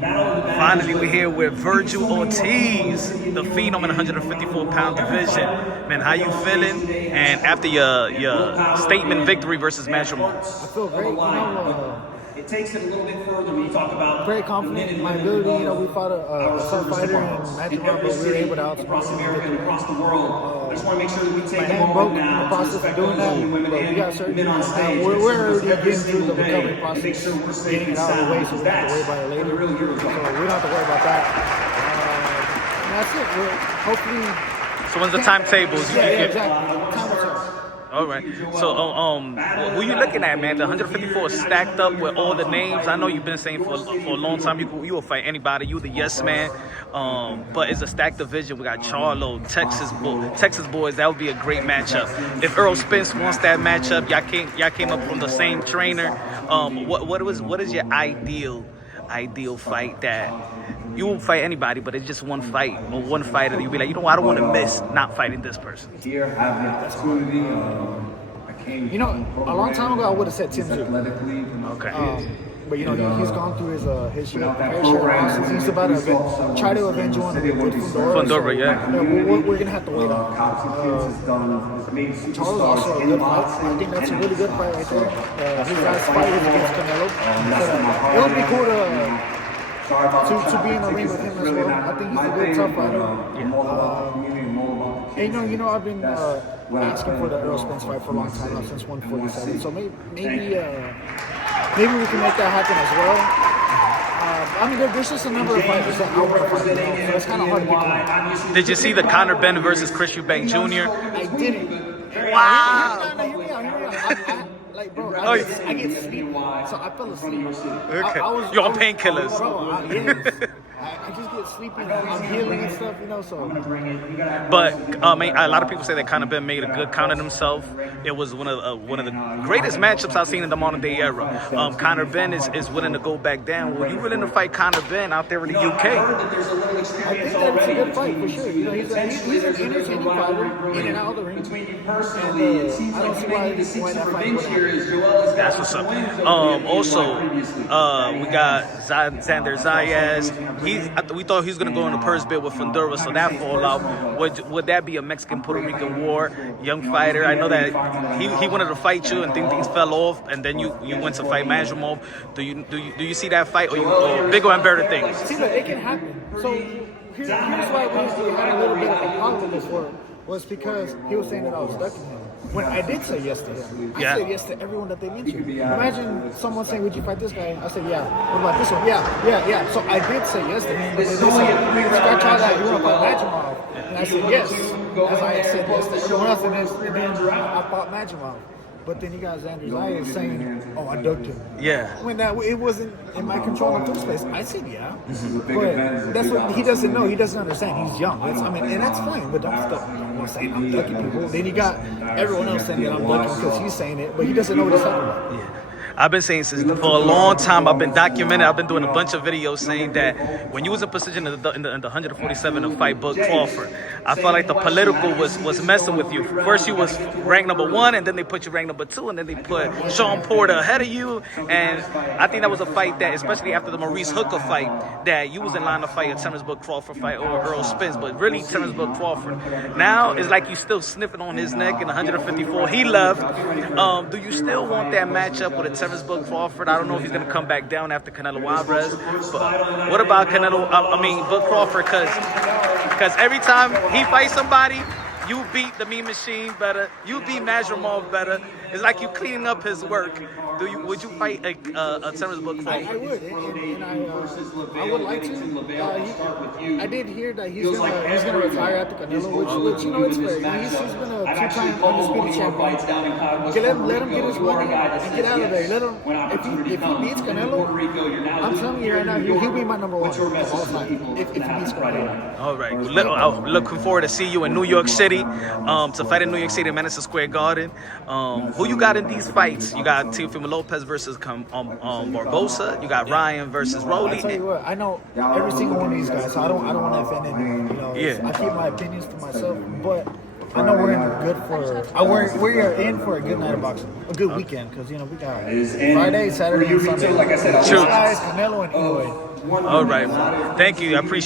Finally, we're here with Vergil Ortiz, the Phenom in 154-pound division. Man, how you feeling? And after your statement victory versus Measurable? I feel great. It takes it a little bit further when you talk about very confident in my ability. We fought a tough fighter in Measurable, but we were able to outsmart across America and across the world. I just want to make sure that we take my a hand moment broke in now the process of doing that, but we got surgery been on now. stage. We're already getting through the recovery Make process, sure we're safe getting it out of the way, so we don't have to worry about it later. So we don't have to worry about that. And that's it. Hopefully. So when's the timetables? Yeah, exactly. Time will tell. All right. So, who you looking at, man? The 154 is stacked up with all the names. I know you've been saying for a long time you will fight anybody. You the yes man. But it's a stacked division. We got Charlo, Texas boys. That would be a great matchup. If Earl Spence wants that matchup, y'all came up from the same trainer. What is your ideal fight that you won't fight anybody, but it's just one fight or one fighter that you'll be like, I don't want to miss not fighting this person. Here, have the opportunity. A long time ago I would have said Tszyu. Okay. But he's gone through his share of losses. He's about to try to avenge one with Fundora, yeah. We're gonna have to wait on. Charles is also a good fight. I think that's a really good fight right there. His last fight was against Canelo. It would be cool to be in the ring with him as well. I think he's a good tough fighter. And I've been asking for the Earl Spence fight for a long time now, since 147. So maybe we can make that happen as well. There's just a number of fighters that I want to fight, so it's kind of hard to pick one. Did you see the Conor Ben versus Chris Eubank Jr.? I didn't. Wow. Hear me out. I get sleepy, so I fell asleep. Okay. You're on painkillers. Bro, I just get sleepy. I'm healing and stuff, so. But a lot of people say that Conor Ben made a good count of himself. It was one of the greatest matchups I've seen in the modern day era. Conor Ben is willing to go back down. Well, you willing to fight Conor Ben out there in the UK? I think that's a good fight for sure. He's an entertaining fighter, in and out of the ring. And I don't see why that fight would happen. That's what's up. Also, we got Xander Zayas. We thought he was going to go in the purse bid with Fundora, so that fall out. Would that be a Mexican-Puerto Rican war? Young fighter. I know that he wanted to fight you and things fell off, and then you went to fight Majumov. Do you see that fight, or bigger and better things? See, look, it can happen. So here's why we had a little bit of a problem before, was because he was saying that I was ducking him. When I did say yes to him, I said yes to everyone that they mentioned. Imagine someone saying, "Would you fight this guy?" I said, "Yeah." What about this one? Yeah. So I did say yes to him. But they said, "Scratch all that. You want to fight Majumov?" And I said yes, as I said yes to everyone else. And then I fought Majumov. But then you got Xander Zayas saying, "Oh, I ducked him." Yeah. When it wasn't in my control in the first place, I said yeah. But that's what he doesn't know. He doesn't understand. He's young. And that's fine. But don't say I'm ducking people. Then you got everyone else saying that I'm ducking because he's saying it, but he doesn't know what he's talking about. Yeah. I've been saying for a long time, I've been documenting, I've been doing a bunch of videos saying that when you was in position in the 147 to fight Bud Crawford, I felt like the political was messing with you. First you was ranked number 1, and then they put you ranked number 2, and then they put Sean Porter ahead of you. And I think that was a fight that, especially after the Maurice Hooker fight, that you was in line to fight a Terrence Bud Crawford fight or Earl Spence, but really Terrence Bud Crawford. Now it's like you still sniffing on his neck in 154. He left. Do you still want that matchup with a Terrence Bud Crawford? I don't know if he's going to come back down after Canelo Alvarez, but what about Bud Crawford? Because every time he fights somebody, you beat the Mean Machine better, you beat Majumov better. It's like you cleaning up his work. Would you fight a Terrence Bud Crawford? I would, and I would like to. I did hear that he's gonna retire after Canelo, which it's fair. He's been a 2-time undisputed champion. Let him get his money and get out of there. Let him. If he beats Canelo, I'm telling you right now, he'll be my number 1 of all time. If he beats Canelo. All right. I'm looking forward to see you in New York City, to fight in New York City at Madison Square Garden. Who you got in these fights? You got Teofimo Lopez versus Barbosa. You got Ryan versus Rolly. I tell you what, I know every single one of these guys, so I don't want to offend anyone. I keep my opinions to myself, but I know we're in good for. We are in for a good night of boxing, a good weekend, because we got Friday, Saturday, and Sunday. Like I said, True. Canelo, and Inoue. All right, man. Thank you. I appreciate